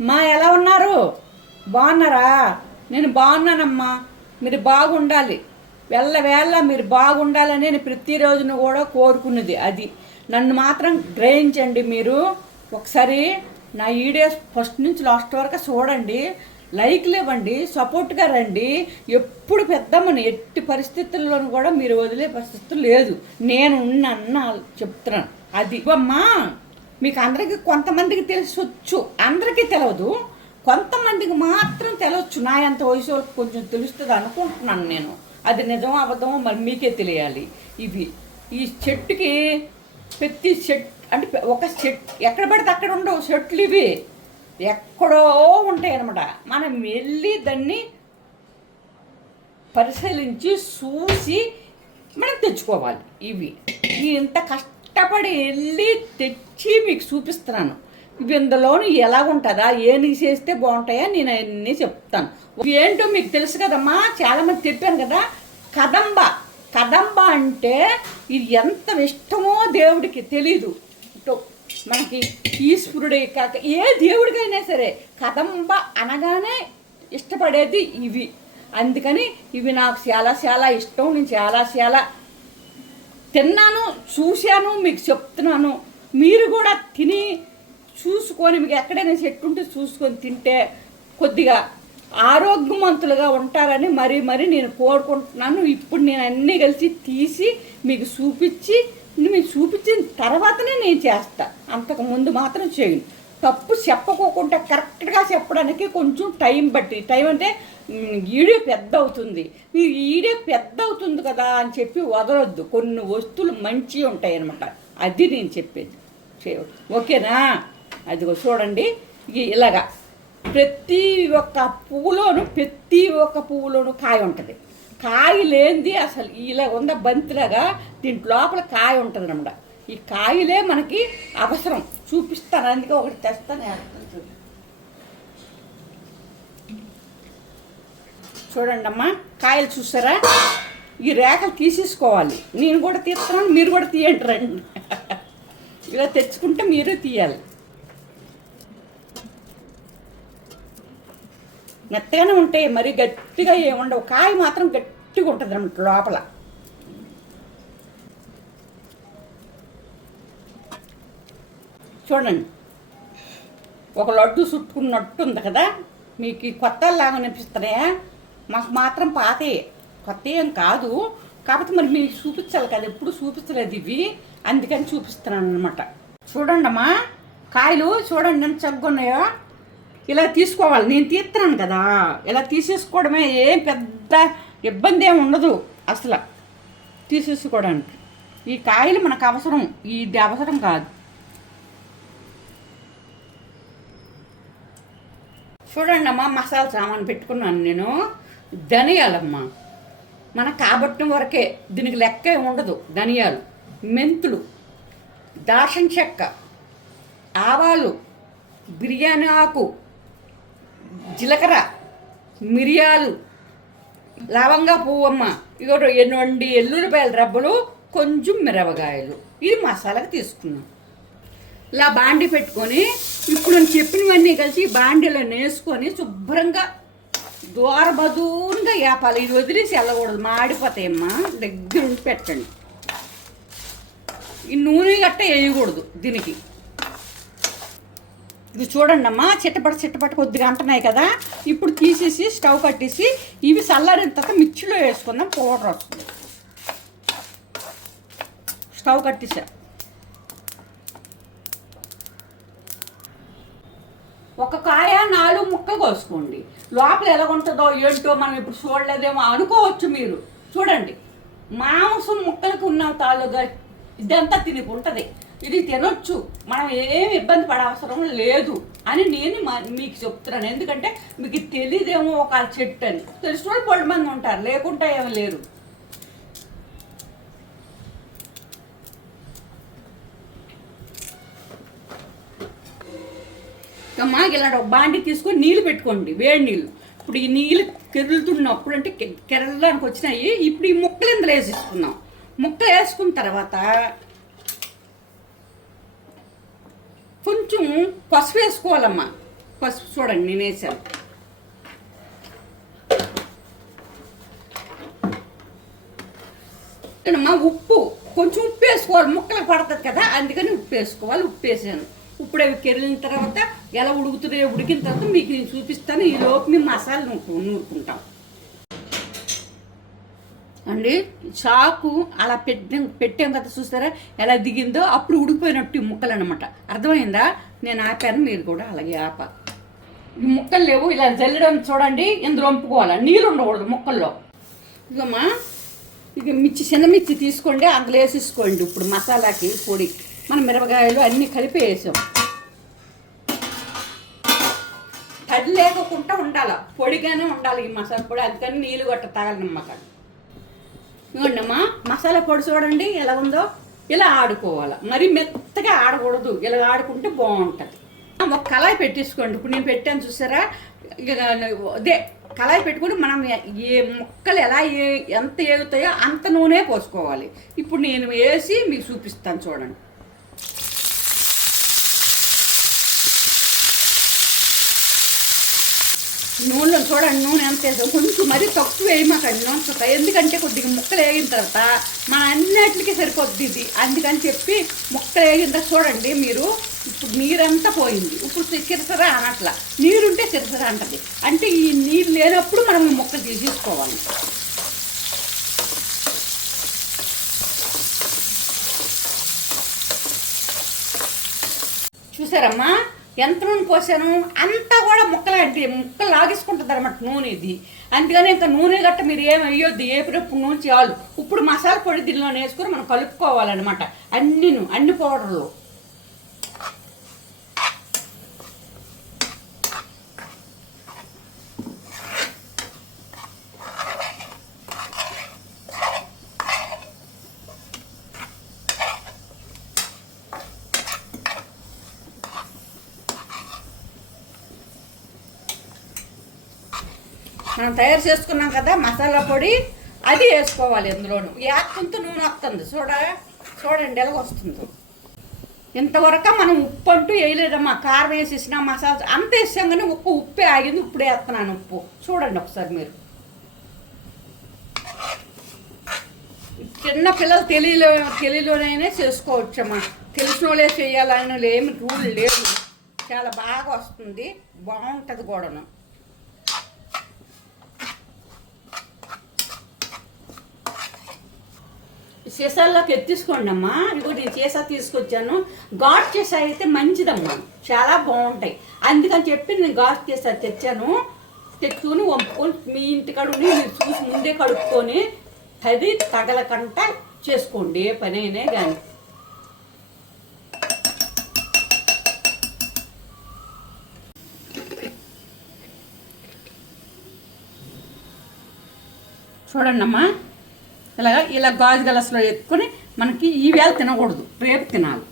మా ఎలా ఉన్నారు? బాగున్నారా? నేను బాగున్నానమ్మా. మీరు బాగుండాలి. వెళ్ళ వేళ మీరు బాగుండాలని నేను ప్రతిరోజును కూడా కోరుకున్నది అది. నన్ను మాత్రం గ్రహించండి మీరు. ఒకసారి నా వీడియోస్ ఫస్ట్ నుంచి లాస్ట్ వరకు చూడండి. లైక్లు ఇవ్వండి. సపోర్ట్గా రండి. ఎప్పుడు పెద్దమ్మని ఎట్టి పరిస్థితుల్లోనూ కూడా మీరు వదిలే పరిస్థితి లేదు. నేను ఉన్న చెప్తున్నాను. అది. అమ్మా! మీకు అందరికీ కొంతమందికి తెలిసొచ్చు. అందరికీ తెలియదు కొంతమందికి మాత్రం తెలియచ్చు నా ఎంత వయసు కొంచెం తెలుస్తుంది అనుకుంటున్నాను నేను. అది నిజం అబద్ధమో మరి మీకే తెలియాలి. ఇవి ఈ చెట్టుకి ప్రతి చెట్ అంటే ఒక చెట్ ఎక్కడ పడితే అక్కడ ఉండవు. చెట్లు ఇవి. ఎక్కడో ఉంటాయి అనమాట మనం వెళ్ళి దాన్ని పరిశీలించి చూసి మనం తెచ్చుకోవాలి. ఇవి. ఇంత ఇంత కష్టపడి వెళ్ళి తెచ్చి మీకు చూపిస్తున్నాను. ఇవి ఎలాగుంటుందా ఎలా ఉంటుందా ఏమి చేస్తే బాగుంటాయా నేను అన్నీ చెప్తాను. ఏంటో మీకు తెలుసు కదమ్మా చాలామంది చెప్పాను కదా కదంబ. కదంబ అంటే ఇది ఎంత ఇష్టమో దేవుడికి తెలీదు. మనకి ఈశ్వరుడే కాక ఏ దేవుడికైనా సరే కదంబ అనగానే ఇష్టపడేది ఇవి. అందుకని ఇవి నాకు చాలా చాలా ఇష్టం నేను చాలా చాలా తిన్నాను చూశాను మీకు చెప్తున్నాను. మీరు కూడా తిని చూసుకొని మీకు ఎక్కడైనా చెట్టు ఉంటే చూసుకొని తింటే కొద్దిగా ఆరోగ్యవంతులుగా ఉంటారని మరీ మరీ నేను కోరుకుంటున్నాను. ఇప్పుడు నేను అన్నీ కలిసి తీసి మీకు చూపించి మీకు చూపించిన తర్వాతనే నేను చేస్తా. అంతకు ముందు మాత్రం చేయను. తప్పు చెప్పకోకుండా కరెక్ట్గా చెప్పడానికి కొంచెం టైం బట్టి టైం అంటే ఈడే పెద్ద అవుతుంది మీరు వీడియో పెద్ద అవుతుంది కదా అని చెప్పి వదలొద్దు. కొన్ని వస్తువులు మంచిగా ఉంటాయి అనమాట అది నేను చెప్పేది. ఓకేనా? అదిగో చూడండి. ఇలాగా. ప్రతి ఒక్క పువ్వులోను ప్రతి ఒక్క పువ్వులోను కాయ ఉంటుంది. కాయ లేనిది అసలు ఇలా ఉందా బంతిలాగా దీంట్ లోపల కాయ ఉంటుంది అనమాట ఈ కాయలే మనకి అవసరం. చూపిస్తాను. అందుకే ఒకటి తెస్తాను చూడండి అమ్మా కాయలు చూసారా? ఈ రేఖలు తీసేసుకోవాలి. నేను కూడా తీస్తున్నాను మీరు కూడా తీయండి రండి. ఇలా తెచ్చుకుంటే మీరు తీయాలి. మెత్తగానే ఉంటాయి మరీ గట్టిగా ఏముండవు కాయ మాత్రం గట్టిగా ఉంటుంది అన్నమాట లోపల. చూడండి. ఒక లడ్డు చుట్టుకున్నట్టు ఉంది కదా? మీకు కొత్త లాగా అనిపిస్తున్నాయా? మాకు మాత్రం పాతే. కొత్త ఏం కాదు. కాకపోతే మరి మీకు చూపించాలి కదా? ఎప్పుడు చూపించలేదు ఇవి. అందుకని చూపిస్తున్నాను అనమాట చూడండి అమ్మా కాయలు చూడండి ఎంత చగ్గున్నాయో ఇలా తీసుకోవాలి. నేను తీస్తున్నాను కదా. ఇలా తీసేసుకోవడమే ఏం పెద్ద ఇబ్బంది ఏమి ఉండదు అసలు. తీసేసుకోవడానికి. ఈ కాయలు మనకు అవసరం. ఇది అవసరం కాదు. చూడండి అమ్మా మసాలా సామాన్ పెట్టుకున్నాను నేను. ధనియాలమ్మా. మనకు కాబట్టిన వరకే దీనికి లెక్క ఉండదు. ధనియాలు మెంతులు దాల్చిన చెక్క ఆవాలు బిర్యానీ ఆకు జీలకర్ర మిరియాలు లవంగా పువ్వమ్మ. ఇగో ఎన్నండి ఎల్లుల్లిపాయల రబ్బలు కొంచెం మిరపకాయలు. ఇది మసాలాకి తీసుకున్నాం. ఇలా బాండి పెట్టుకొని ఇప్పుడు నేను చెప్పినవన్నీ కలిసి బాండీలో నేసుకొని శుభ్రంగా దూరబదూరుగా వేపాలి ఇది వదిలేసి వెళ్ళకూడదు. మాడిపోతాయమ్మా. దగ్గర ఉండి పెట్టండి. ఈ నూనె గట్ట వేయకూడదు దీనికి. ఇది చూడండి అమ్మా చిట్టపట చిట్టపట కొద్దిగా అంటున్నాయి కదా. ఇప్పుడు తీసేసి స్టవ్ కట్టేసి ఇవి చల్లారిన తర్వాత మిర్చిలో వేసుకుందాం పౌడర్ వస్తుంది. స్టవ్ కట్టేసా. ఒక కాయ నాలుగు ముక్కలు కోసుకోండి. లోపల ఎలా ఉంటుందో ఏంటో మనం ఇప్పుడు చూడలేదేమో అనుకోవచ్చు మీరు. చూడండి. మాంసం ముక్కలకు ఉన్న తాళ్ళుగా ఇదంతా తినికి ఉంటుంది. ఇది తినొచ్చు. మనం ఏమి ఇబ్బంది పడవసరం అవసరం లేదు అని నేను మా- మీకు చెప్తున్నాను. ఎందుకంటే మీకు తెలియదేమో ఒక చెట్టు అని. తెలిసిన వాళ్ళు పళ్ళు మంది ఉంటారు. లేకుంటే ఏమి లేరు అమ్మా ఇలాంటి ఒక బాండి తీసుకొని నీళ్ళు పెట్టుకోండి వేడి నీళ్ళు. ఇప్పుడు ఈ నీళ్ళు కెరులుతున్నప్పుడు అంటే కెరలడానికి వచ్చినాయి. ఇప్పుడు ఈ ముక్కలు ఇందులో వేసేసుకున్నాం ముక్కలు వేసుకున్న తర్వాత కొంచెం పసుపు వేసుకోవాలమ్మా. పసుపు చూడండి నేను వేసాను ఇక్కడమ్మా ఉప్పు. కొంచెం ఉప్పు వేసుకోవాలి. ముక్కలు పడుతుంది కదా అందుకని ఉప్పు వేసుకోవాలి. ఉప్పు వేసాను. ఇప్పుడు అవి కెరిలిన తర్వాత ఎలా ఉడుకుతున్నాయో ఉడికిన తర్వాత మీకు నేను చూపిస్తాను. ఈ లోపు మేము మసాలా నూరు నూరుకుంటాం. అండి చాకు అలా పెట్టాం పెట్టాం కదా చూస్తారా? ఎలా దిగిందో అప్పుడు ఉడికిపోయినట్టు ఈ ముక్కలు అనమాట అర్థమైందా? నేను ఆపాను మీరు కూడా అలాగే ఆప. ఈ ముక్కలు లేవు ఇలా జల్లడం చూడండి ఇందులో వంపుకోవాలి. నీళ్ళు ఉండకూడదు ముక్కల్లో. ఇదమ్మా ఇక మిర్చి చిన్న మిర్చి తీసుకోండి అందులో వేసేసుకోండి ఇప్పుడు మసాలాకి పొడి. మనం మిరపకాయలు అన్నీ కలిపి వేసాం. తడి లేకుండా ఉండాలి పొడిగానే ఉండాలి ఈ మసాలా పొడి. అందుకని నీళ్ళు గట్ట తాగలనమ్మక ఇవ్వండి అమ్మా మసాలా పొడి చూడండి ఎలా ఉందో. ఇలా ఆడుకోవాలి. మరి మెత్తగా ఆడకూడదు. ఇలా ఆడుకుంటే బాగుంటుంది. ఒక కళాయి పెట్టేసుకోండి. ఇప్పుడు నేను పెట్టాను చూసారా? ఇక అదే కళాయి పెట్టుకుని మనం ఏ ముక్కలు ఎలా ఏ ఎంత ఏగుతాయో అంత నూనె పోసుకోవాలి. ఇప్పుడు నేను వేసి మీకు చూపిస్తాను చూడండి. నూనెలో చూడండి నూనె ఎంత వేసాం కొంచెం మరీ తక్కువ వేయమాకండి నూనె చుక్క ఎందుకంటే కొద్దిగా ముక్కలు వేగిన తర్వాత మన అన్నిటికీ సరిపోద్ది ఇది. అందుకని చెప్పి ముక్కలు వేగిన తర్వాత చూడండి మీరు ఇప్పుడు నీరంతా పోయింది. ఇప్పుడు చిరసర అనట్లా. నీరుంటే చిరసర అంటది. అంటే ఈ నీరు లేనప్పుడు మనం ఈ ముక్క తీసుకోవాలి. చూసారమ్మా? యంత్రం కోసాను పోసాను? అంతా కూడా ముక్కలు అంటే ముక్కలు లాగేసుకుంటుంది అనమాట నూనె ఇది. అందుకని ఇంకా నూనె గట్ట మీరు ఏమి వేయొద్దు. ఏపినప్పుడు నూనె చాలు. ఇప్పుడు మసాలా పొడి దీనిలో వేసుకొని మనం కలుపుకోవాలన్నమాట. అన్ని అన్ని పౌడర్లు. మనం తయారు చేసుకున్నాం కదా మసాలా పొడి అది వేసుకోవాలి ఇందులోను. యాక్కంతో నూనె వస్తుంది. చూడ? చూడండి ఎలాగ వస్తుంది. ఇంతవరకు మనం ఉప్పు అంటూ వేయలేదమ్మా. కారం వేసేసిన మసాలా అంత వేసాం ఉప్పు ఉప్పే ఆగింది. ఇప్పుడు వేస్తున్నాను ఉప్పు. చూడండి ఒకసారి మీరు. చిన్న పిల్లలు తెలియలో తెలియలోనైనా చేసుకోవచ్చమ్మా. తెలిసిన వాళ్ళే చేయాలని ఏమి రూల్ లేదు చాలా బాగా వస్తుంది. బాగుంటుంది కూడాను. సీసాల్లోకి ఎత్తిసుకోండి అమ్మా ఇదిగో నేను సీసా తీసుకొచ్చాను. ఘాట్ చేసా అయితే మంచిదమ్మా. చాలా బాగుంటాయి. అందుకని చెప్పి నేను ఘాట్ చేసా తెచ్చాను. తెచ్చుకొని వంపుకొని మీ ఇంటికాడ ఉండి మీరు చూసి ముందే కడుక్కొని అది తగలకంట చేసుకోండి. ఏ పని అయినా కానీ చూడండి అమ్మా ఇలాగ ఇలా గాజు గలస్లో ఎత్తుకొని మనకి ఈ వేళ తినకూడదు. రేపు తినాలి.